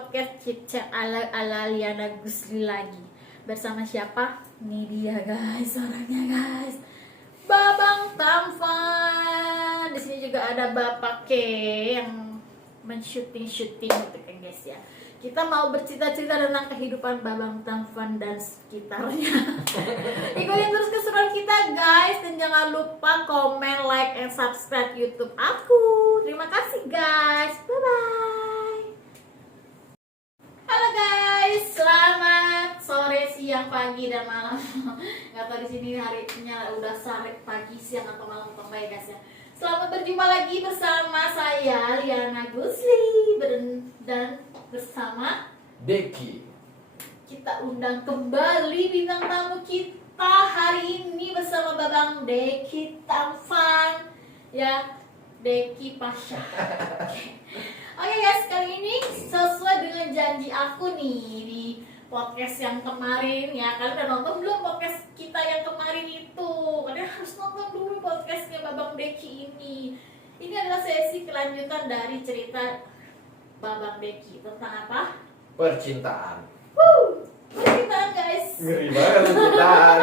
podcast Chit Chat ala Liana Gusli lagi. Bersama siapa? Ini dia guys, orangnya guys. Babang Tampan. Di sini juga ada Bapak K yang men-syuting gitu kan guys ya. Kita mau bercerita-cerita tentang kehidupan Babang Tampan dan sekitarnya. Ikutin terus keseruan kita guys. Dan jangan lupa komen, like, and subscribe YouTube aku. Terima kasih guys. Bye-bye. Halo guys, selamat sore, siang, pagi, dan malam. Gak tau di sini harinya udah sore, pagi, siang, atau malam atau baik guys ya. Selamat berjumpa lagi bersama saya Liana Gusli dan bersama Deki. Kita undang kembali bintang tamu kita hari ini bersama Babang Deki Tampan ya, Deki Pasha. Oke guys, kali ini sesuai dengan janji aku nih di podcast yang kemarin ya. Kalian udah nonton belum podcast kita yang kemarin itu? Kalian harus nonton dulu podcastnya Babang Deki ini. Ini adalah sesi kelanjutan dari cerita Babang Deki tentang apa? Percintaan. Percintaan guys. Ngeri banget percintaan.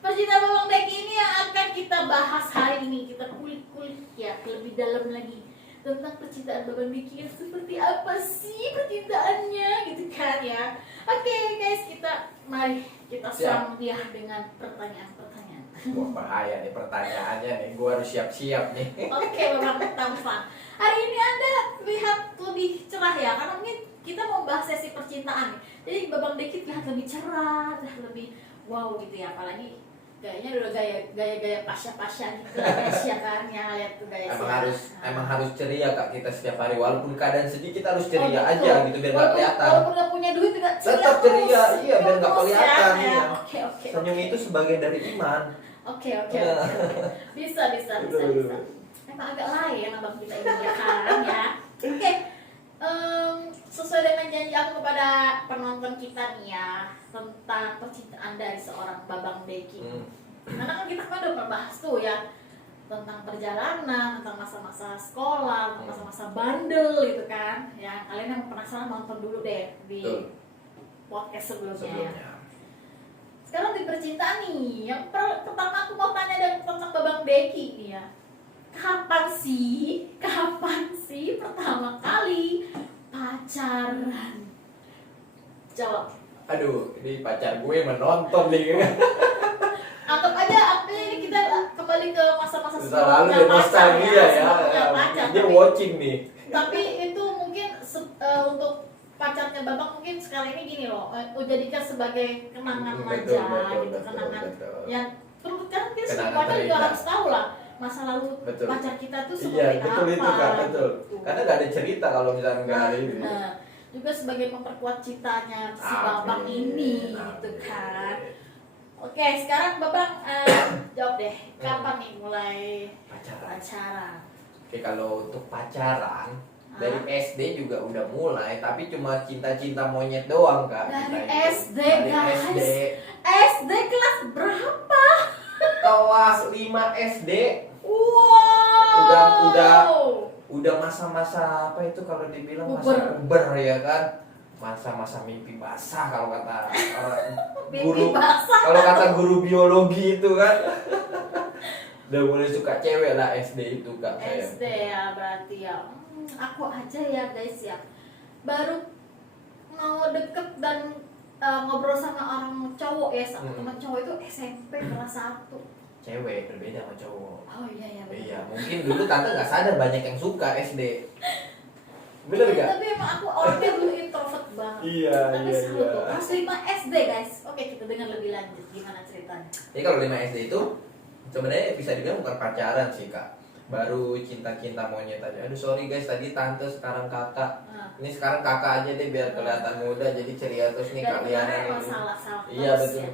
Percintaan Babang Deki ini yang akan kita bahas hari ini. Kita kulik-kulik ya lebih dalam lagi tentang percintaan Babang Deki yang seperti apa sih percintaannya gitu kan ya. Oke guys, mari kita sambut dia dengan pertanyaan-pertanyaan. Wah, bahaya nih pertanyaannya nih. Gua harus siap-siap nih. Oke Babang Tampan, hari ini Anda terlihat lebih cerah ya, karena mungkin kita mau bahas sesi percintaan nih. Jadi Babang Deki terlihat lebih cerah, terlihat lebih wow gitu ya. Apalagi gayanya udah gaya pasya-pasya gitu guys ya kan, ya lihat tuh gaya Emang harus ceria Kak kita setiap hari, walaupun keadaan sedih kita harus ceria gitu. aja gitu biar nggak kelihatan. Walaupun nggak punya duit juga ceria. Tetap ceria, terus. iya biar nggak Terus kelihatan. ya. Iya. Oke. Senyum itu sebagian dari iman. Oke. Iya. Bisa. Betul. Emang agak lain abang kita ini ya kan ya. Oke. Sesuai dengan janji aku kepada penonton kita nih ya, tentang percintaan dari seorang Babang Deki. Karena kan kita udah membahas tuh ya tentang perjalanan, tentang masa-masa sekolah, tentang masa-masa bandel gitu kan. Ya kalian yang penasaran nonton dulu deh di podcast sebelumnya. Ya. Sekarang di percintaan nih, yang pertama aku mau tanya tentang Babang Deki nih ya. Kapan sih pertama kali pacaran? Jawab. Aduh, ini pacar gue menonton nih. Anggap aja ini kita kembali ke masa-masa Lalu ya nostalgia ya. Dia watching nih. Tapi itu mungkin untuk pacarnya Babang mungkin sekarang ini gini loh, jadikan sebagai kenangan aja gitu, kenangan yang perlu kan kita sebagai pacar juga harus tahu lah masa lalu pacar kita tuh seperti apa. Iya, betul. Gitu. Karena nggak ada cerita kalau misalnya nggak ada ini. Juga sebagai memperkuat citanya si Babang ini gitu kan. Oke, sekarang Babang jawab deh, kapan nih mulai pacaran? Oke, kalau untuk pacaran dari SD juga udah mulai, tapi cuma cinta-cinta monyet doang Kak. Dari SD guys. SD kelas berapa? Kelas 5 SD. Wow. Udah masa-masa apa itu kalau dibilang masa uber ya kan? Masa-masa mimpi basah kalau kata guru. Kalau kata guru biologi itu kan. Udah mulai suka cewek lah SD itu Kak saya. SD ya berarti ya. Aku aja ya guys ya. Baru mau deket dan ngobrol sama orang cowok ya, sama teman cowok itu SMP kelas 1. Cewek berbeda sama cowok. Oh iya. Iya, mungkin dulu tante nggak sadar banyak yang suka SD. Bener gak? Tapi emang aku orangnya dulu introvert banget. Iya. Kelas 5 SD guys. Oke, kita dengar lebih lanjut gimana ceritanya. Jadi kalau 5 SD itu sebenarnya bisa dibilang bukan pacaran sih Kak. Baru cinta-cinta monyet aja. Aduh sorry guys, tadi tante sekarang kakak. Ini sekarang kakak aja deh biar kelihatan muda, jadi ceria terus nih kalian ini. Iya betul. Ya.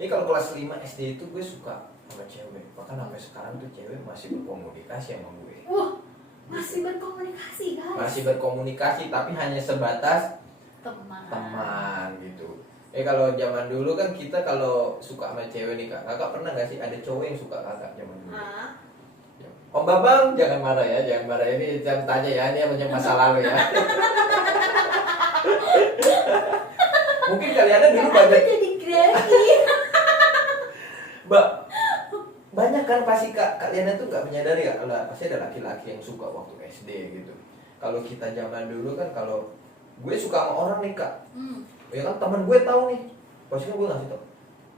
Ini kalau kelas 5 SD itu gue suka sama cewek. Bahkan sampai sekarang tuh cewek masih berkomunikasi sama gue. Masih berkomunikasi guys. Masih berkomunikasi tapi hanya sebatas teman gitu. Kalau zaman dulu kan kita kalau suka sama cewek nih Kak, kakak pernah gak sih ada cowok yang suka kakak zaman dulu? Om Babang jangan marah ya, ini jangan tanya ya, ini hanya masa lalu ya. Mungkin kalian dulu Aku banyak, jadi grogi. Mbak, banyak kan pasti kalian itu nggak menyadari ya, pasti ada laki-laki yang suka waktu SD gitu. Kalau kita zaman dulu kan, kalau gue suka sama orang nih kak, ya kan teman gue tahu nih, pasti kan gue ngasih tau,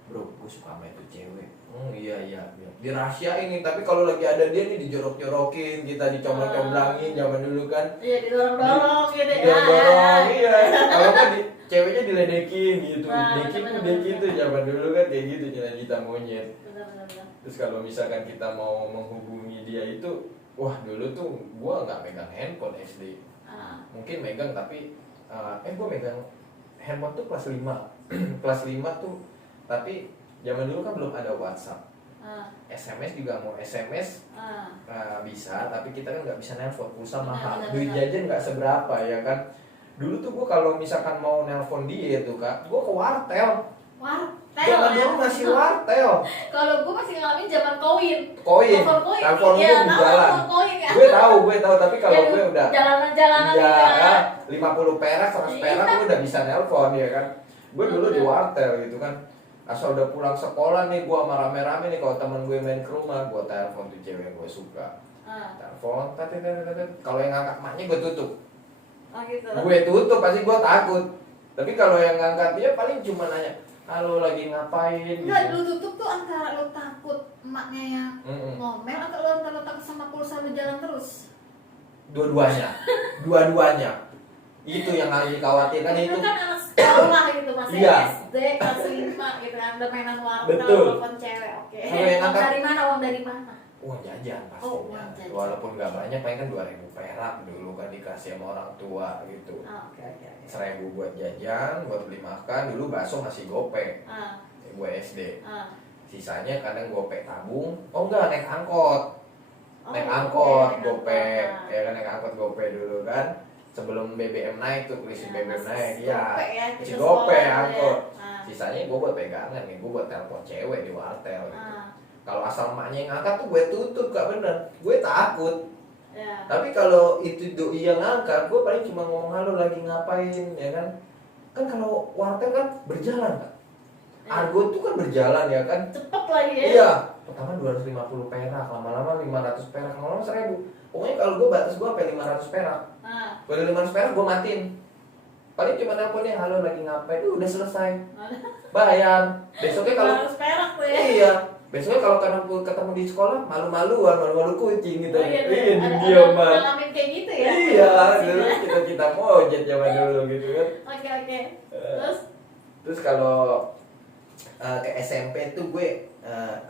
bro, gue suka sama itu cewek. Iya, dirahasiain nih. Tapi kalau lagi ada dia nih dijorok-jorokin, kita dicomblang-comblangin zaman dulu kan. Iya, didorong-dorong gitu ya. Didorong, iya. Kalau kan ceweknya diledekin gitu, Nah, dekin tuh zaman dulu kan kayak gitu, cita monyet. Benar. Terus kalau misalkan kita mau menghubungi dia itu, wah dulu tuh gua nggak megang handphone SD. Mungkin megang tapi gua megang handphone tuh kelas 5. Kelas 5 tuh, tapi zaman dulu kan belum ada WhatsApp. SMS juga mau SMS bisa, tapi kita kan nggak bisa nelpon, pulsa mahal, duit jajan nggak seberapa ya kan. Dulu tuh gua kalau misalkan mau nelpon dia tuh kak, gua ke wartel. Zaman dulu masih wartel. Kalau gue masih ngalamin zaman koin. Telepon Iya, itu di jalan. koin ya. Gue tahu, tapi kalau Ya, gue udah jalanan iya gitu kan, 50 perak, 100 perak gue udah bisa nelpon ya kan. Gue dulu di wartel gitu kan. Asal udah pulang sekolah nih, gue sama rame-rame nih, kalau temen gue main ke rumah, gue telepon tuh cewek yang gue suka. Telepon, kalau yang ngangkat maknya gue tutup. Gitu. Gue tutup, pasti gue takut. Tapi kalau yang ngangkat dia paling cuma nanya, halo lagi ngapain? Enggak, gitu. lu tutup tuh antara lu takut emaknya yang ngomel atau lu takut sama pulsa lu jalan terus? Dua-duanya. Itu yang harus dikhawatirkan itu. Kan anak sekolah gitu, masih Iya. SD kelas 5 gitu kan, udah mainan wartel, Betul. telepon cewek, oke. Kalau yang Uang angkat- dari mana? Uang dari mana? Uang jajan pastinya. Oh, uang jajan. Walaupun nggak banyak, paling kan 2.000 perak dulu kan dikasih sama orang tua gitu. Oke. 1.000 buat jajan, buat beli makan. Dulu bakso masih gope. Gue SD. Sisanya kadang gope tabung. Oh enggak, naik angkot. Naik angkot, gope. Ya kan naik angkot gope dulu kan. Sebelum BBM naik tuh, krisis BBM naik. Iya. Masih gope angkot. Sisanya gue buat pegangan nih, gue buat telepon cewek di wartel gitu. Kalau asal emaknya yang ngangkat tuh gue tutup, gak bener. Gue takut. Ya. Tapi kalau itu doi yang ngangkat, gue paling cuma ngomong halo lagi ngapain, ya kan? Kan kalau wartel kan berjalan kan? Argo tuh kan berjalan ya kan? Cepet lagi ya? Iya. Pertama 250 perak, lama-lama 500 perak, lama-lama 1.000. Pokoknya kalau gue batas gue sampai 500 perak. Kalau 500 perak gue matiin. Paling cuma nelponnya halo lagi ngapain, udah selesai. Bayar. Besoknya kalau 500 perak tuh ya? Iya. Besoknya kalau ketemu di sekolah malu-malu kucing gitu. Iya, diam banget. ngalamin kayak gitu ya? Iya, dulu kita monyet zaman dulu gitu kan. Oke. Terus kalau ke SMP tuh gue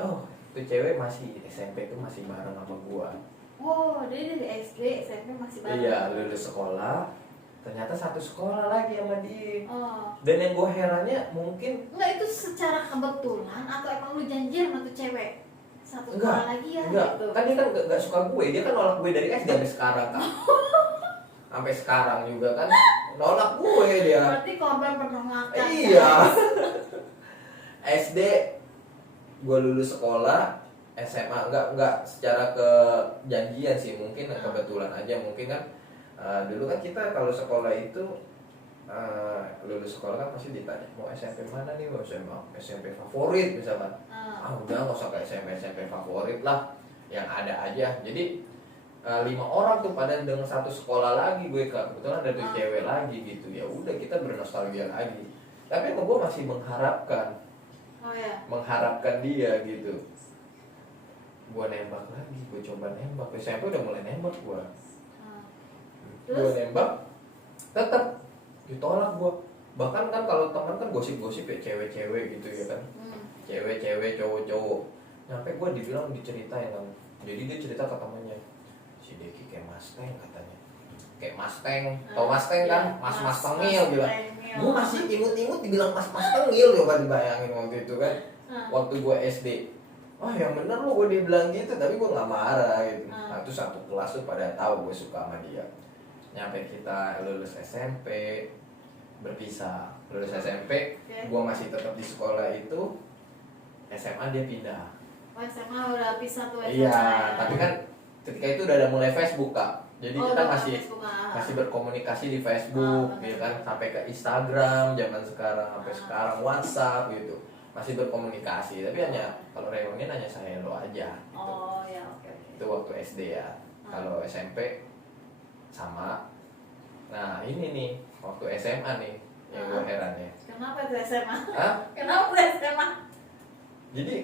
tuh cewek masih SMP tuh masih bareng sama gua. Oh, jadi dari SD, SMP masih bareng? Iya, lulus sekolah. Ternyata satu sekolah lagi sama dia. Oh. Dan yang gue herannya mungkin Enggak, itu secara kebetulan atau emang lu janjian sama tuh cewek? Satu sekolah lagi ya? enggak. Gitu. Kan dia kan gak suka gue, dia kan nolak gue dari SD sampai sekarang kan. Sampai sekarang juga kan nolak gue dia. Berarti korban penolakan. Iya. SD gue lulus sekolah, SMA enggak secara kejanjian sih, mungkin kebetulan aja mungkin kan. Dulu kan kita kalau sekolah itu lulus sekolah kan pasti ditanya mau SMP mana nih, mau SMP favorit misalkan. Udah nggak usah ke SMP favorit lah, yang ada aja. Jadi 5 orang tuh pada dengan satu sekolah lagi, gue kebetulan ada tuh cewek lagi gitu. Ya udah kita bernostalgia lagi. Tapi emang gue masih mengharapkan dia gitu. Gue nembak lagi, gue coba nembak. SMP udah mulai nembak gue. Gue nembak, tetap ditolak gue. Bahkan kan kalau teman kan gosip-gosip ya, cewek-cewek gitu ya kan. Cewek-cewek, cowok-cowok. Nyampe gue dibilang, diceritain kan. Jadi dia cerita ke temannya, si Deki kayak Mustang katanya. Kayak Mustang, tau Mustang kan? Mas tengil bilang. Gue masih imut-imut dibilang mas tengil, coba dibayangin waktu itu kan. Waktu gue SD. Oh yang bener lu, gue dibilang gitu, tapi gue gak marah gitu. Nah itu satu kelas tuh pada tahu gue suka sama dia. Nyampe kita lulus SMP, berpisah. Lulus SMP, gue masih tetap di sekolah itu. SMA dia pindah. SMA udah pisah tuh SMA. Iya, tapi kan ketika itu udah ada mulai Facebook kak. Jadi Oh, kita udah masih Facebook, masih berkomunikasi di Facebook, benar. ya kan, sampai ke Instagram zaman sekarang, sampai Ah. sekarang WhatsApp gitu, masih berkomunikasi. Tapi hanya kalau reuni hanya saya lo aja. Gitu. Oh ya, oke oke. Itu waktu SD ya. Kalau SMP sama. Nah ini nih waktu SMA nih yang gue heran ya. Kenapa itu SMA? Hah? Kenapa itu SMA? Jadi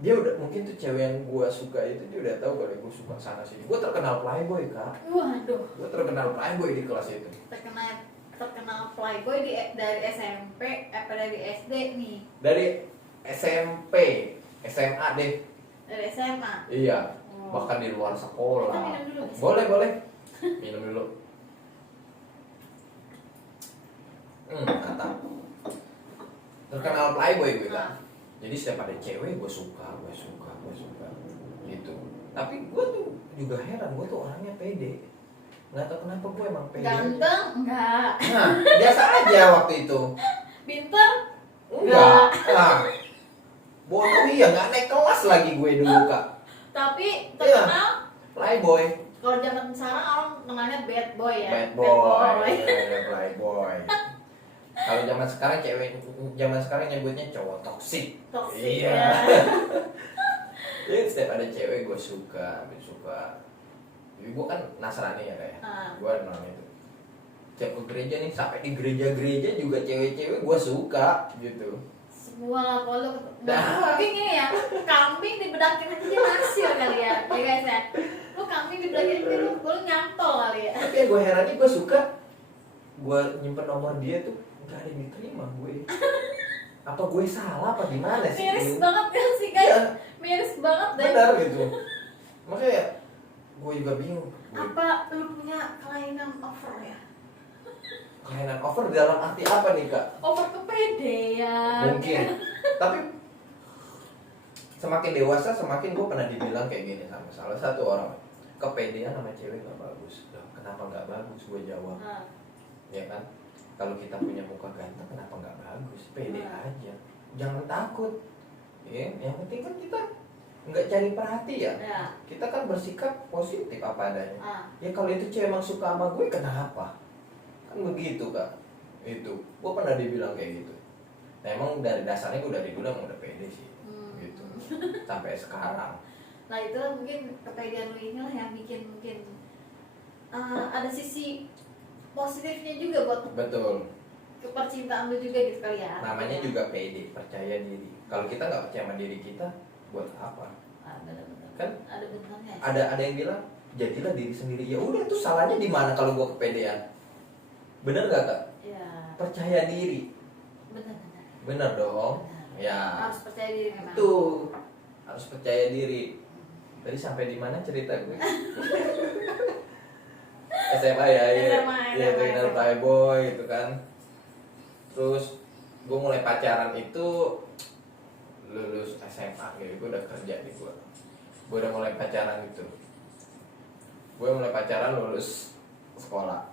dia udah, mungkin tuh cewek yang gue suka itu dia udah tahu kalau gue suka sana sini. Gue terkenal playboy kak. Waduh. Gue terkenal playboy di kelas itu. Terkenal playboy dari SMP apa dari SD nih? Dari SMP, SMA deh. Dari SMA. Iya. Oh. Bahkan di luar sekolah. Kita minum dulu, guys. Boleh. Minum dulu. Mantap. Terkenal playboy gue kan. Jadi setiap ada cewek gue suka. Gitu. Tapi gue tuh juga heran, gue tuh orangnya pede. Nggak tahu kenapa gue emang pede. Ganteng? Enggak. Nah, biasa aja waktu itu. Pinter? Enggak. Nah. Bodoh iya, nggak naik kelas lagi gue dulu kak. Tapi terkenal Playboy. kalau zaman sekarang orang kenalnya bad boy ya. Bad boy. Playboy. Kalau zaman sekarang nyebutnya cowok toksik. Toxic, Iya. ya. Jadi setiap ada cewek gue suka. Jadi gue kan Nasrani ya kayak. Gue non itu. Tiap ke gereja nih, sampai di gereja-gereja juga cewek-cewek gue suka gitu. Semua lah kalau Nah. mungkin ini ya, kambing dibedakin aja hasil kali ya guys ya. Lu kambing dibedakin aja lu nyantol kali ya. Tapi yang gue herannya gue suka, gue nyimpen nomor dia tuh nggak ada yang diterima gue. Apa gue salah apa gimana sih? Miris banget kan sih guys. Iya. Miris banget deh. Benar gitu. Makanya gue juga bingung. Apa lu punya kelainan over ya? Kelainan over dalam arti apa nih kak? Over kepedean. Mungkin. Tapi semakin dewasa semakin gue pernah dibilang kayak gini sama salah satu orang, kepedean sama cewek nggak bagus. Loh, kenapa nggak bagus? Gue jawab. Ya kan? Kalau kita punya muka ganteng kenapa nggak bagus? Pede aja. Jangan takut. Ya, yang penting kan kita nggak cari perhatian. Ya. Kita kan bersikap positif apa adanya. Ya kalau itu cewek emang suka sama gue kenapa? Kan begitu kak. Itu gue pernah dibilang kayak gitu. Nah emang dari dasarnya gue dari dulu emang udah pede sih. Gitu. Sampai sekarang. Nah itu mungkin kepedean lu inilah yang bikin mungkin ada sisi positifnya juga buat Betul. kepercintaan lu juga gitu kali ya. Namanya juga pede, percaya diri. Kalau kita nggak percaya sama diri kita, buat apa? Benar-benar. Kan Ada benarnya. ada yang bilang jadilah diri sendiri. Ya udah tuh salahnya di mana kalau gue kepedean? Bener gak kak? Ya. Percaya diri. Benar-benar. Bener dong. Benar. Ya. Harus percaya diri memang. Tuh harus percaya diri. Tadi sampai di mana cerita gue? SMA ya, ya trainer playboy gitu kan. Terus gue mulai pacaran itu lulus SMA gitu, gue udah kerja nih gue udah mulai pacaran gitu. Gue mulai pacaran lulus sekolah.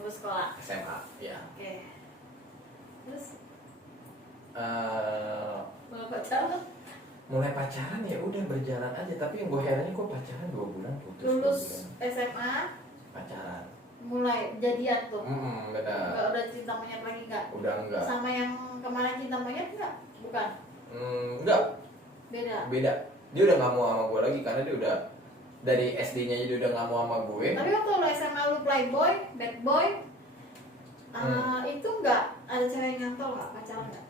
Lulus sekolah. SMA, ya. Oke. Terus Mulai pacaran ya udah berjalan aja, tapi yang gue herannya kok pacaran 2 bulan putus. lulus 2 bulan. SMA Pacaran. mulai jadian tuh. Benar. Enggak udah cinta monyet lagi enggak? Udah enggak. Sama yang kemarin cinta monyet enggak? Bukan. Enggak. Beda. Dia udah nggak mau sama gue lagi karena dia udah dari SD-nya dia udah nggak mau sama gue. Tapi waktu lu SMA lu playboy, bad boy, itu enggak ada cewek yang nyantol enggak? Pacaran enggak?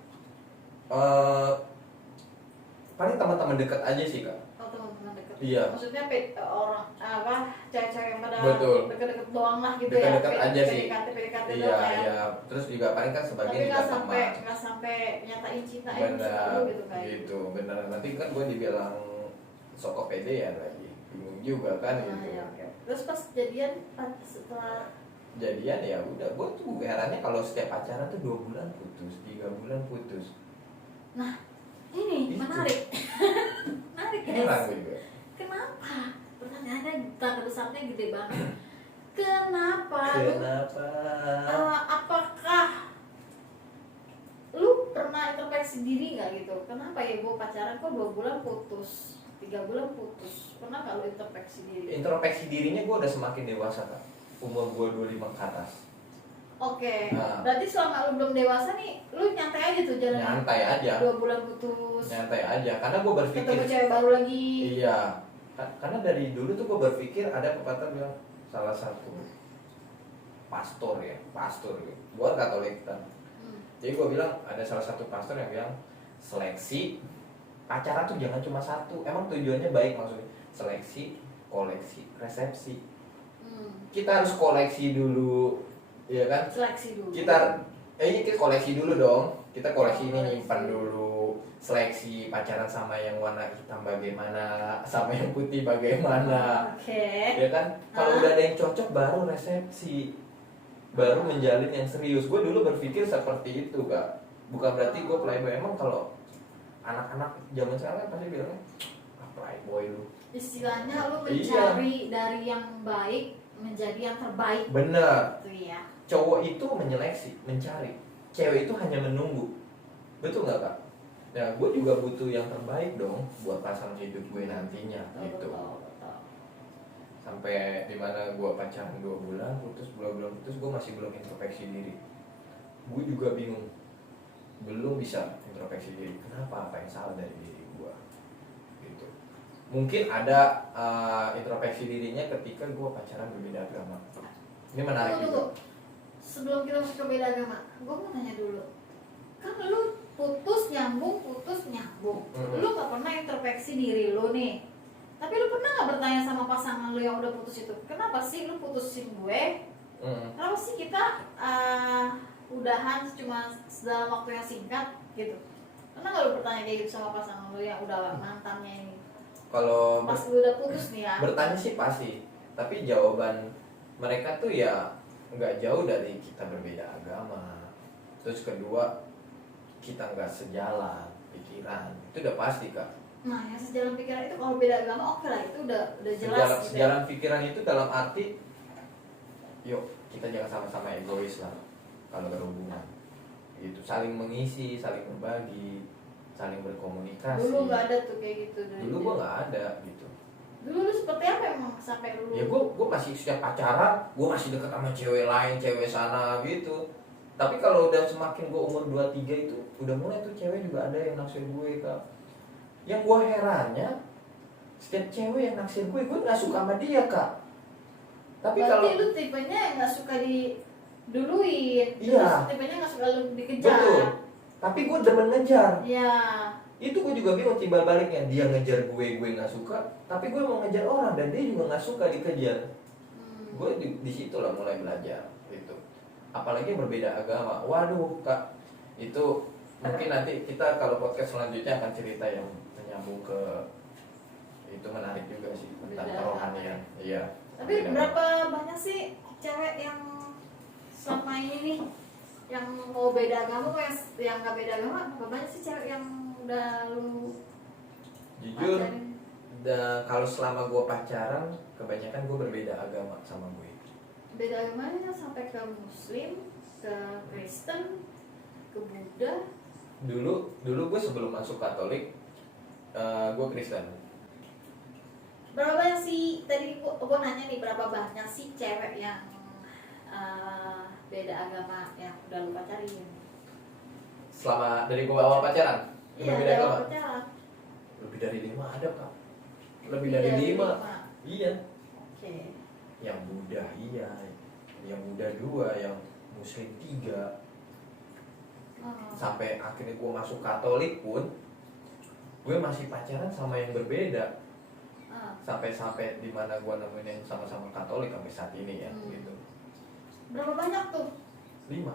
Paling teman-teman dekat aja sih kak. Oh teman-teman deket. Iya. Maksudnya orang apa cewek-cewek yang pada Betul. deket-deket doang lah gitu Dekat-dekat ya. aja sih. PDKT Iya doang ya. iya. Terus juga paling kan Tapi sebagian juga teman. nggak sampai nyatain cinta Benar. gitu kayak. Gitu benar. Nanti kan gue dibilang sok pede ya lagi. Bingung juga kan Nah, gitu. ya, oke. Terus pas jadian setelah Jadian ya udah, gue tuh herannya kalau setiap pacaran tuh 2 bulan putus, 3 bulan putus. nah ini Itu. menarik. Menarik Heran guys. gue juga. Kenapa? Pertanyaannya tanda besarnya gede banget. Kenapa? Kenapa? Apakah lu pernah introspeksi diri nggak gitu? Kenapa ya gue pacaran kok 2 bulan putus? 3 bulan putus. Pernah nggak lu introspeksi diri? Introspeksi dirinya gue udah semakin dewasa kak. Umur gue 25 ke atas. Oke, Nah. berarti selama lu belum dewasa nih, lu nyantai aja tuh jalan. Nyantai aja. 2 bulan putus. Nyantai aja, karena gue berpikir. Ketemu cewek baru lagi. Iya, karena dari dulu tuh gue berpikir ada pepatah bilang salah satu pastor ya, gue Katolik kan. Jadi gue bilang ada salah satu pastor yang bilang seleksi pacaran tuh jangan cuma satu. Emang tujuannya baik maksudnya seleksi, koleksi, resepsi. Kita harus koleksi dulu, ya kan? Seleksi dulu. Kita koleksi dulu dong. Kita koleksi ini nyimpan dulu. Seleksi pacaran sama yang warna hitam bagaimana, sama yang putih bagaimana. Oke. Ya kan? Kalau udah ada yang cocok baru resepsi. Baru menjalin yang serius. Gue dulu berpikir seperti itu, Kak. Bukan berarti gue playboy. Emang kalau anak-anak zaman sekarang pasti bilangnya playboy lu. Istilahnya lu mencari dari yang baik menjadi yang terbaik. Bener. Gitu ya. Cowok itu menyeleksi, mencari. Cewek itu hanya menunggu. Betul nggak kak? Ya gue juga butuh yang terbaik dong buat pasangan hidup gue nantinya gitu. Betul. Sampai dimana gue pacaran 2 bulan, putus gue masih belum introspeksi diri. Gue juga bingung, belum bisa introspeksi diri. Kenapa? Apa yang salah dari diri gue? Gitu. Mungkin ada introspeksi dirinya ketika gue pacaran berbeda agama. Ini menarik juga. Sebelum kita masuk ke beda agama, gue mau nanya dulu. Kan lu putus nyambung. Lu gak pernah introspeksi diri lu nih. Tapi lu pernah gak bertanya sama pasangan lu yang udah putus itu, kenapa sih lu putusin gue? Kenapa sih kita udahan cuma dalam waktu yang singkat gitu? Pernah gak lu bertanya kayak gitu sama pasangan lu yang udah mantannya ini? Kalau pas lu udah putus nih ya? Bertanya sih pasti, tapi jawaban mereka tuh ya nggak jauh dari kita berbeda agama. Terus kedua, kita nggak sejalan pikiran, itu udah pasti kak. Nah yang sejalan pikiran itu kalau beda agama oke lah, itu udah jelas. Sejalan pikiran itu dalam arti, yuk kita jangan sama-sama egois lah kalau berhubungan. Gitu, saling mengisi, saling berbagi, saling berkomunikasi. Dulu nggak ada tuh kayak gitu. Dulu gua nggak ada gitu. Dulu lu seperti apa emang sampai dulu? Ya gue masih setiap pacaran, gue masih deket sama cewek lain, cewek sana gitu. Tapi kalau udah semakin gue umur 23 itu, udah mulai tuh cewek juga ada yang naksir gue kak. Yang gue herannya, setiap cewek yang naksir gue gak suka sama dia kak. Tapi berarti kalau lu tipenya nggak suka diduluin, iya, terus tipenya nggak suka lu dikejar. betul. Tapi gue demen ngejar. Iya. Itu gue juga bingung timbal baliknya, dia ngejar gue nggak suka, tapi gue mau ngejar orang dan dia juga nggak suka dikejar. Gue di situ lah mulai belajar gitu. Apalagi berbeda agama, waduh kak, itu mungkin nanti kita kalau podcast selanjutnya akan cerita yang menyambung ke itu, menarik juga sih tentang kerohanian. Iya. Tapi berapa banyak sih cewek yang selama ini nih yang mau beda agama, yang nggak beda agama, berapa banyak sih cewek yang udah lu jujur pacarin? kalau selama gue pacaran kebanyakan gue berbeda agama sama gue. Beda agamanya sampai ke Muslim, ke Kristen, ke Buddha. Dulu gue sebelum masuk Katolik gue Kristen. Berapa banyak sih, tadi gua nanya nih, berapa banyak sih cewek yang beda agama yang udah lu pacarin? Selama dari gue awal pacaran? Iya, Beda agama? pacaran. Lebih dari 5 ada kak. Lebih dari 5. Iya. Oke. Yang Buddha iya, yang Buddha 2, yang Muslim 3. Sampai akhirnya gue masuk Katolik pun gue masih pacaran sama yang berbeda. Sampai dimana gue nemuin yang sama-sama Katolik sampai saat ini ya gitu. Berapa banyak tuh? 5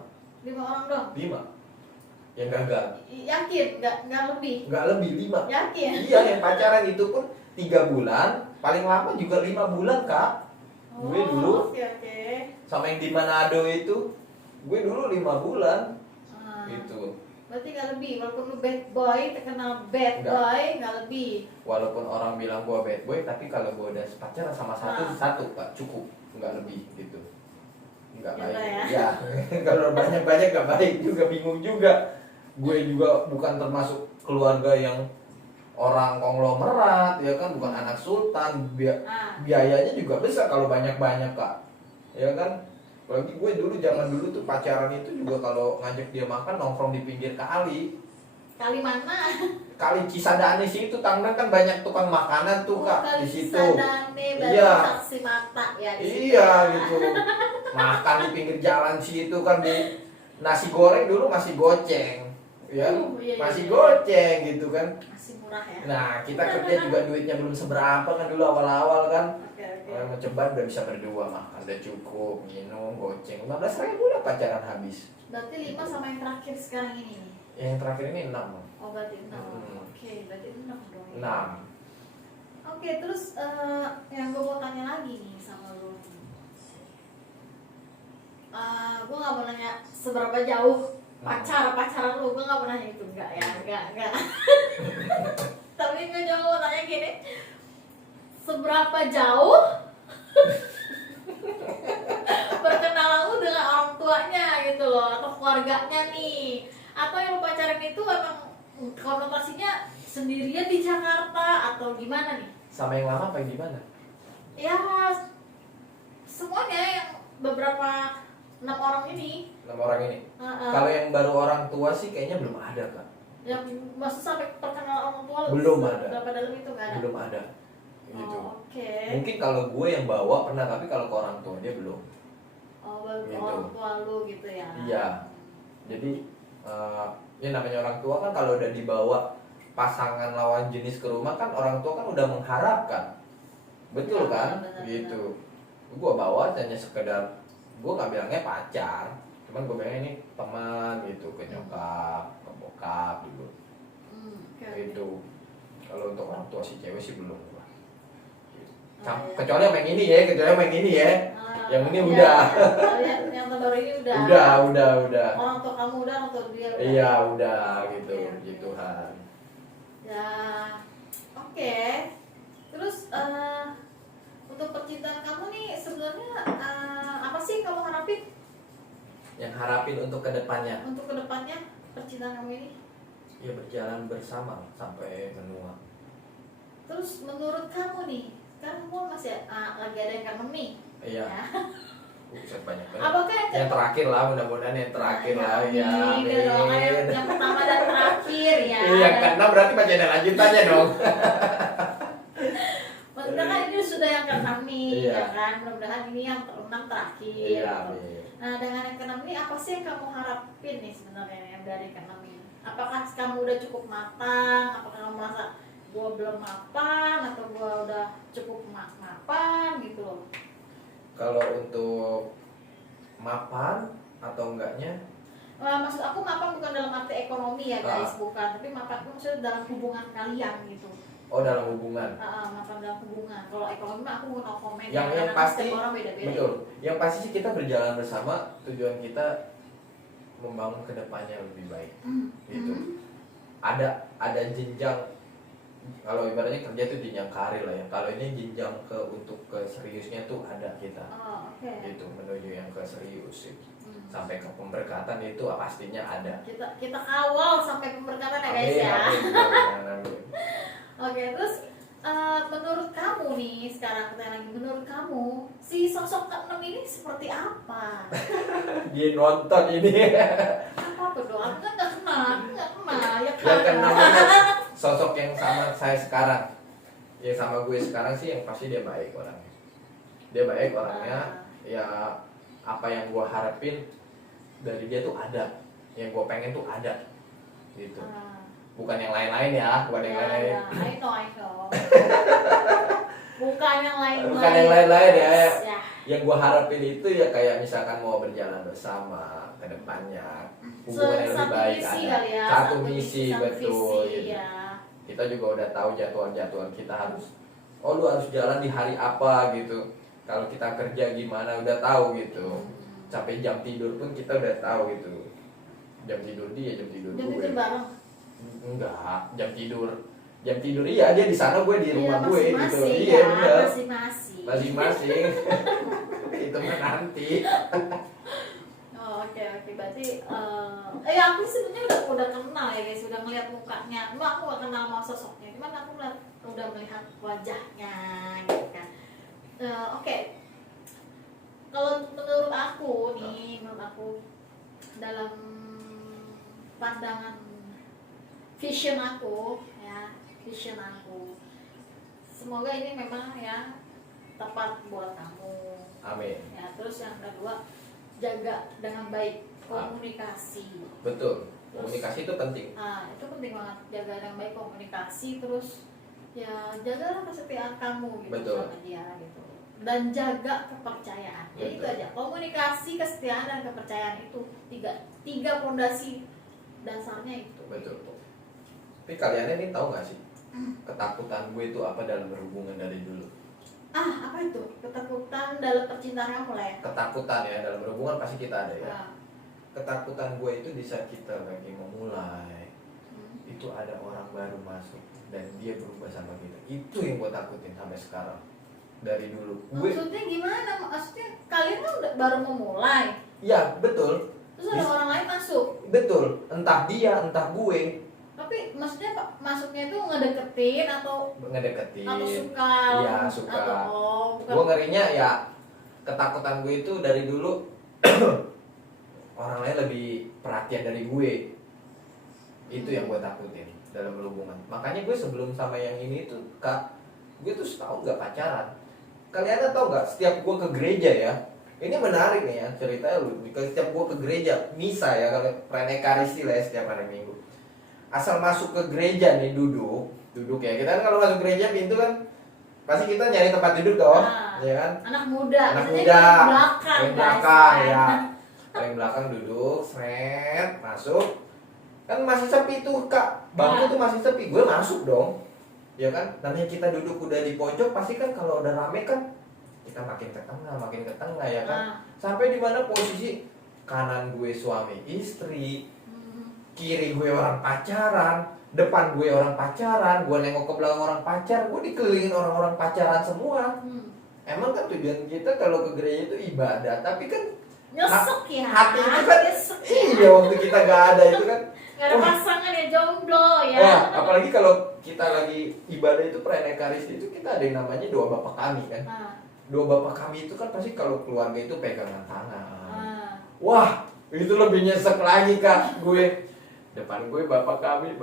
orang dong? 5 yang gagal. Yakin? Nggak lebih? Nggak lebih, 5. Yakin? Iya, yang pacaran itu pun 3 bulan, paling lama juga 5 bulan kak. Gue dulu Oke. sama yang di Manado itu, gue dulu 5 bulan gitu. Berarti nggak lebih, walaupun lu bad boy, terkenal bad boy, nggak lebih. Walaupun orang bilang gue bad boy, tapi kalau gue udah pacaran sama satu pak cukup, nggak lebih gitu. Nggak Ya, baik. ya. Ya, kalau banyak nggak baik juga, bingung juga. Gue juga bukan termasuk keluarga yang orang konglomerat ya kan, bukan anak sultan. Biayanya juga besar kalau banyak-banyak Kak, ya kan. Apalagi gue dulu, zaman dulu tuh pacaran itu juga kalau ngajak dia makan nongkrong di pinggir kali. Kali mana? Kali Cisadane sih itu, Tangerang kan banyak tukang makanan tuh Kak di situ. Cisadane, Iya. Saksi mata ya di situ. Iya gitu. Makan di pinggir jalan sih itu kan, di nasi goreng dulu masih goceng. Ya, Iya, masih iya. goceng gitu kan. Masih murah ya. Nah, kita kerja juga duitnya belum seberapa kan dulu awal-awal kan. Oke. Mencoba udah bisa berdua, makan udah cukup, minum, goceng 15.000 udah pacaran habis. Berarti 5 sama yang terakhir sekarang ini nih. Yang terakhir ini 6. Oh berarti 6. Oke, berarti 6 dong. 6. Oke, terus yang gue mau tanya lagi nih sama lu. Gue gak mau nanya seberapa jauh pacaran lu, gue gak pernah nanya itu, enggak ya, enggak. Tapi gue cuma mau tanya gini, seberapa jauh perkenalan lu dengan orang tuanya gitu loh, atau keluarganya nih, atau yang lu pacaran itu emang konotasinya sendirian di Jakarta atau gimana nih? Sama yang lama apa yang gimana? Ya semuanya, yang beberapa 6 orang ini. 6 orang ini. Kalau yang baru orang tua sih kayaknya belum ada Kak. Yang maksud sampai perkenalan orang tua lu Belum ada. Berapa dalam itu nggak ada? Belum ada. Gitu. Oh, oke. Mungkin kalau gue yang bawa pernah, tapi kalau ke orang tua dia belum. Oh, baru Gitu. orang tua lu gitu ya. Iya. Jadi ya namanya orang tua kan kalau udah dibawa pasangan lawan jenis ke rumah kan, orang tua kan udah mengharapkan. Betul Ya, kan? benar, Gitu. Gue bawa hanya sekedar, gue nggak bilangnya pacar, cuman gue bilangnya ini teman gitu, ke nyokap, ke bokap gitu. Oke. Gitu. Kalau untuk orang tua si cewek sih belum. Iya. Kecuali yang main ini ya, Yang ini Iya, udah. iya. Yang terbaru ini udah. Udah. Orang tua kamu udah, orang tua dia udah. Iya, udah gitu, Oke, puji Tuhan. Ya, oke. Terus untuk percintaan kamu nih sebenarnya apa sih yang kamu harapin Yang harapin untuk kedepannya, untuk kedepannya percintaan kamu ini? ya berjalan bersama sampai menua. Terus menurut kamu nih, kan kamu masih lagi ada yang kangen nih. Iya. Ya. Buset, banyak banget. Apakah Yang terakhir lah, mudah-mudahan yang terakhir lah ya. Amin. Yang pertama dan terakhir ya. Iya, karena berarti baca ada lanjutannya dong. Mudah-mudahan ini sudah yang ke-6 nih, Iya. ya kan? Mudah-mudahan ini yang ke-6 terakhir. Iya, amin. Nah, dengan yang ke-6 ini apa sih yang kamu harapin nih sebenarnya yang dari ke-6 ini? Apakah kamu udah cukup matang? Apakah kamu merasa gua belum mapan atau gua udah cukup mapan gitu loh? Kalau untuk mapan atau enggaknya, Maksud aku mapan bukan dalam arti ekonomi ya guys, bukan, tapi mapan itu maksudnya dalam hubungan kalian gitu. oh dalam hubungan. Mapan dalam hubungan. Kalau ekonomi mah aku mau no comment. Yang karena pasti, setiap orang beda-beda. betul. Yang pasti sih kita berjalan bersama, tujuan kita membangun kedepannya lebih baik. Gitu. Ada jenjang, kalau ibaratnya kerja itu jenjang karir lah ya. Kalau ini jenjang untuk ke seriusnya tuh ada kita. Oh, oke. Gitu, menuju yang ke serius gitu. Sampai ke pemberkatan itu pastinya ada. Kita kawal sampai pemberkatan ya guys ya. Amin. Oke, terus menurut kamu nih, sekarang kita lagi, menurut kamu si sosok ke-6 ini seperti apa? Dia nonton ini. Apa doa? Aku kan nggak kenal ya kan? Yang keenam itu sosok yang sama saya sekarang. Yang sama gue sekarang sih yang pasti dia baik orangnya. Dia baik orangnya. Ya apa yang gue harapin dari dia tuh ada. Yang gue pengen tuh ada. Gitu. Bukan yang lain-lain ya, bukan yang lain-lain. I know. Bukan yang lain-lain. Bukan yang lain-lain ya. Ya. Yang gue harapin itu ya kayak misalkan mau berjalan bersama ke depannya, hubungan yang lebih baik misi ada. kali ya, Satu misi, satu betul. visi, Gitu. ya. Kita juga udah tahu jadwal-jadwal kita harus, oh lu harus jalan di hari apa gitu. Kalau kita kerja gimana udah tahu gitu. Sampai jam tidur pun kita udah tahu gitu. Jam tidur dia, jam tidur Jam gue. tidur bareng. Enggak, jam tidur iya, dia di sana, gue di rumah gue gitu. Masing-masing Iya ya, benar. masing-masing. Itu mah nanti. Oh, oke, berarti ya ya aku sebenarnya udah kenal ya guys, udah ngeliat mukanya. Cuma aku gak kenal sama sosoknya, cuman aku udah melihat wajahnya gitu kan. Oke. Kalau menurut aku nih, dalam pandangan vision aku, semoga ini memang ya tepat buat kamu. Amin. Ya, terus yang kedua, jaga dengan baik komunikasi. Betul. Komunikasi itu penting. Itu penting banget, jaga dengan baik komunikasi, terus ya jagalah kesetiaan kamu gitu. Betul. Sama dia gitu. Dan jaga kepercayaan. Jadi itu aja, komunikasi, kesetiaan dan kepercayaan itu tiga fondasi dasarnya itu. Betul. Tapi kalian ini tahu nggak sih ketakutan gue itu apa dalam berhubungan dari dulu? Apa itu? Ketakutan dalam percintaan kamu lah ya? Ketakutan ya dalam berhubungan pasti kita ada ya. Ketakutan gue itu di saat kita lagi memulai, itu ada orang baru masuk dan dia berubah sama kita. Itu yang gue takutin sampai sekarang. Dari dulu. Maksudnya gimana? Maksudnya kalian kan udah baru memulai. Ya betul. Terus ada orang lain masuk. Betul. Entah dia, entah gue. Tapi maksudnya masuknya itu ngedeketin atau suka? Iya suka. Bukan. Gue ngerinya ya ketakutan gue itu dari dulu orang lain lebih perhatian dari gue. Itu yang gue takutin dalam berhubungan. Makanya gue sebelum sama yang ini tuh Kak, gue tuh setahun gak pacaran. Kalian tahu gak, setiap gue ke gereja ya, ini menarik nih ya ceritanya lu. Setiap gue ke gereja, misa ya, kalau prenekaristi lah ya setiap hari Minggu. Asal masuk ke gereja nih, duduk ya. Kita kan kalau masuk gereja pintu kan pasti kita nyari tempat duduk dong, ya kan? Anak muda paling belakang ya. Paling belakang duduk, seret, masuk. Kan masih sepi tuh Kak, bangku tuh masih sepi, gue masuk dong. Ya kan, namanya kita duduk udah di pojok, pasti kan kalau udah rame kan kita makin ke tengah ya kan. Sampai di mana posisi kanan gue suami istri, kiri gue orang pacaran, depan gue orang pacaran, gue nengok ke belakang orang pacar, gue dikelilingin orang-orang pacaran semua. Emang kan tujuan kita kalau ke gereja itu ibadah, tapi kan nyesek ya. Hati itu kan iya waktu kita gak ada itu kan. Gak ada pasangan ya, jomblo ya. Wah, apalagi kalau kita lagi ibadah itu prenekaristi itu kita ada yang namanya doa Bapa Kami kan. Doa Bapa Kami itu kan pasti kalau keluarga itu pegangan tangan. Wah, itu lebih nyesek lagi Kak gue. Depan gue Bapa Kami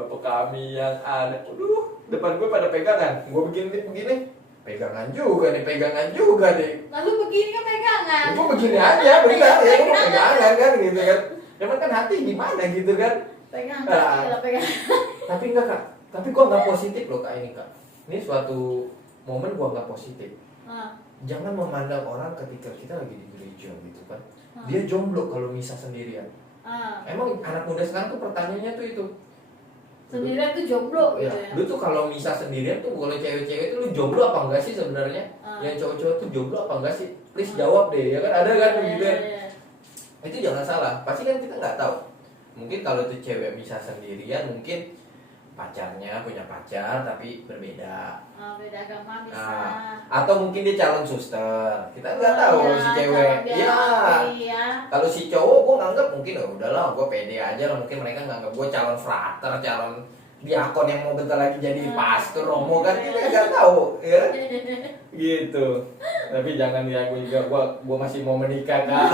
yang ada. Aduh, depan gue pada pegangan. Gue begini. Pegangan juga nih. Lalu begini kan pegangan. Gue begini aja, benar ya, gue pegangan kan gitu kan. Cuman kan hati gimana gitu kan. Pegangan. Tapi enggak Kak, tapi gue nggak positif loh Kak ini Kak. Ini suatu momen gue nggak positif. Jangan memandang orang ketika kita lagi di gereja gitu kan. Dia jomblo kalau misa sendirian. Emang anak muda sekarang tuh pertanyaannya tuh itu. Sendirian tuh jomblo gitu ya. Lu tuh kalau misa sendirian tuh kalau cewek-cewek tuh lu jomblo apa enggak sih sebenarnya? Yang cowok-cowok tuh jomblo apa enggak sih? Please jawab deh ya kan, ada kan gitu. Itu jangan salah. Pasti kan kita nggak tahu. Mungkin kalau tuh cewek misa sendirian mungkin pacarnya punya pacar tapi berbeda. Beda agama bisa. Atau mungkin dia calon suster. Kita nggak tahu si cewek. Iya. Kalau si cowok gue nganggap mungkin udahlah gue pede aja lah, mungkin mereka nganggap gue calon frater, calon diakon yang mau bentar lagi jadi pastor romo kan, kita nggak tahu ya. Gitu. Tapi jangan ya gue juga gue masih mau menikah Kak.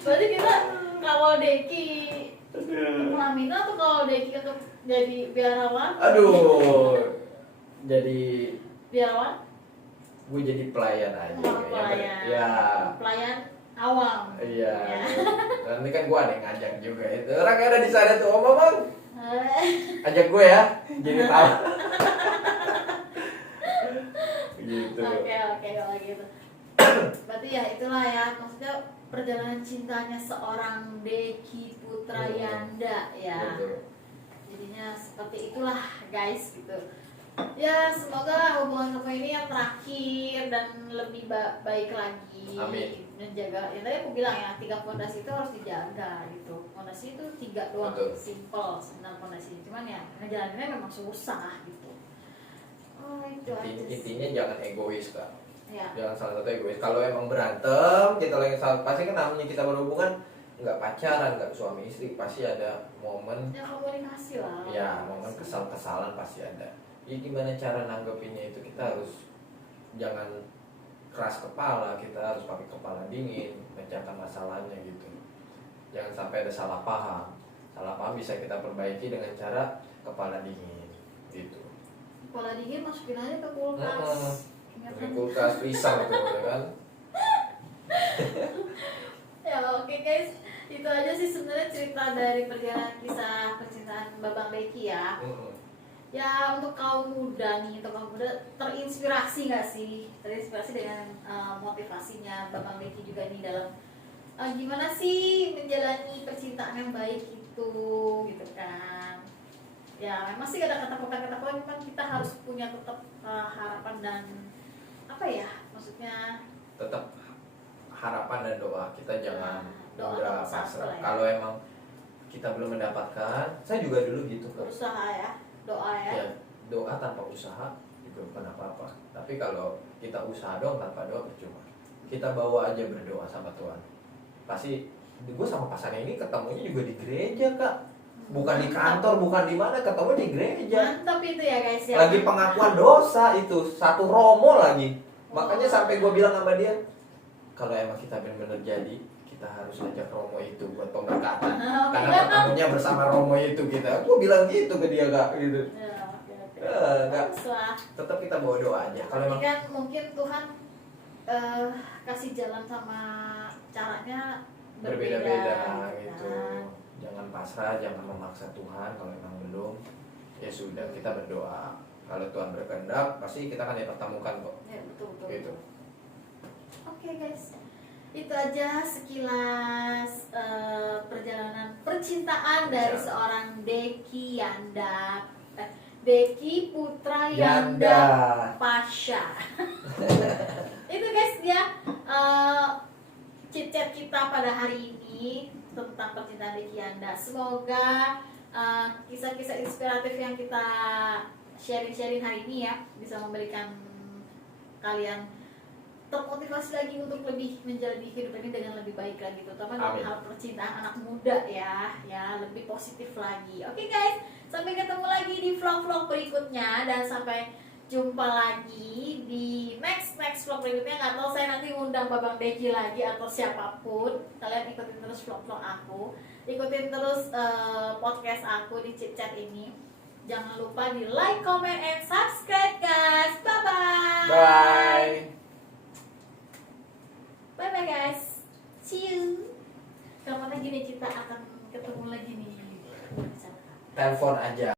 Berarti kita kawal Deki pelaminan atau kawal Deki untuk jadi biarawan? Aduh, jadi biarawan? Gue jadi pelayan aja. Ya. Pelayan awam. Iya. Nanti kan gue ada yang ngajak juga itu. Orang yang ada di sana tuh Om. Ajak gue ya, jadi tahu. Gitu. Oke kalau gitu. Berarti ya itulah ya, maksudnya perjalanan cintanya seorang Deki Putra Yanda ya. Betul. Jadinya seperti itulah guys gitu. Ya semoga hubungan kamu ini yang terakhir dan lebih baik lagi. Amin. Menjaga, ya tadi aku bilang ya 3 fondasi itu harus dijaga gitu. Fondasi itu 3 doang, simple sebenarnya fondasi. Cuman ya ngejalaninnya memang susah gitu. Itu Intinya jangan egois Kak. Ya. Jangan salah satu egois. Kalau emang berantem kita lagi pasti kan namanya kita berhubungan nggak pacaran, nggak suami istri, pasti ada momen Ya komunikasi lah. ya, momen kesal-kesalan pasti ada. Jadi gimana cara nanggepinnya itu, kita harus jangan keras kepala, kita harus pakai kepala dingin, pecahkan masalahnya gitu. Jangan sampai ada salah paham. Salah paham bisa kita perbaiki dengan cara kepala dingin gitu. Kepala dingin masukin aja ke kulkas. Di kulkas pisang tuh ya kan. Ya oke guys, itu aja sih sebenarnya cerita dari perjalanan kisah percintaan Babang Beki ya. Ya untuk kaum muda nih, untuk kaum muda terinspirasi nggak sih? Terinspirasi dengan motivasinya Babang Beki juga nih dalam gimana sih menjalani percintaan yang baik itu, gitu kan? Ya memang sih ada ketakutan-ketakutan, memang kita harus punya tetap harapan dan apa ya? Maksudnya Tetap harapan dan doa, kita jangan doa mudah nomor satu pasrah. lah ya. Kalau emang kita belum mendapatkan, saya juga dulu gitu kok. Berusaha ya, doa ya. Ya, doa tanpa usaha juga bukan apa-apa. Tapi kalau kita usaha dong tanpa doa percuma. Kita bawa aja berdoa sama Tuhan. Pasti gue sama pasangan ini ketemunya juga di gereja kak, bukan di kantor, bukan di mana, ketemu di gereja. Mantap itu ya guys ya. Lagi pengakuan dosa itu, satu romo lagi. Makanya sampai gue bilang sama dia, kalau emang kita benar-benar jadi, kita harus ajak romo itu buat pemberkatan. Karena ketemunya bersama romo itu kita. Gue bilang gitu ke dia kak, gitu. Ya, oke. Enggak, Bagus lah. tetap kita bawa doa aja. Kalau Tapi emang kan mungkin Tuhan kasih jalan sama caranya berbeda-beda gitu gitu. kan. Jangan pasrah, jangan memaksa Tuhan. Kalau emang belum, ya sudah, kita berdoa. Kalau Tuhan berkehendak, pasti kita akan dipertemukan kok. Ya betul. Gitu. Oke guys, itu aja sekilas perjalanan percintaan dari seorang Deki Yanda, Deki Putra Yanda Pasha. Itu guys dia chit-chat kita pada hari ini tentang percintaan Deki Yanda. Semoga kisah-kisah inspiratif yang kita sharing hari ini ya bisa memberikan kalian termotivasi lagi untuk lebih menjalani hidup ini dengan lebih baik lagi, terutama dalam hal percintaan anak muda ya lebih positif lagi. Oke guys, sampai ketemu lagi di vlog-vlog berikutnya dan sampai jumpa lagi di next vlog berikutnya. Nggak tahu saya nanti ngundang Babang Deki lagi atau siapapun. Kalian ikutin terus vlog-vlog aku, ikutin terus podcast aku di Chit Chat ini. Jangan lupa di like, comment, and subscribe guys. Bye bye guys, see you. Kapan lagi nih kita akan ketemu lagi nih? Telepon aja.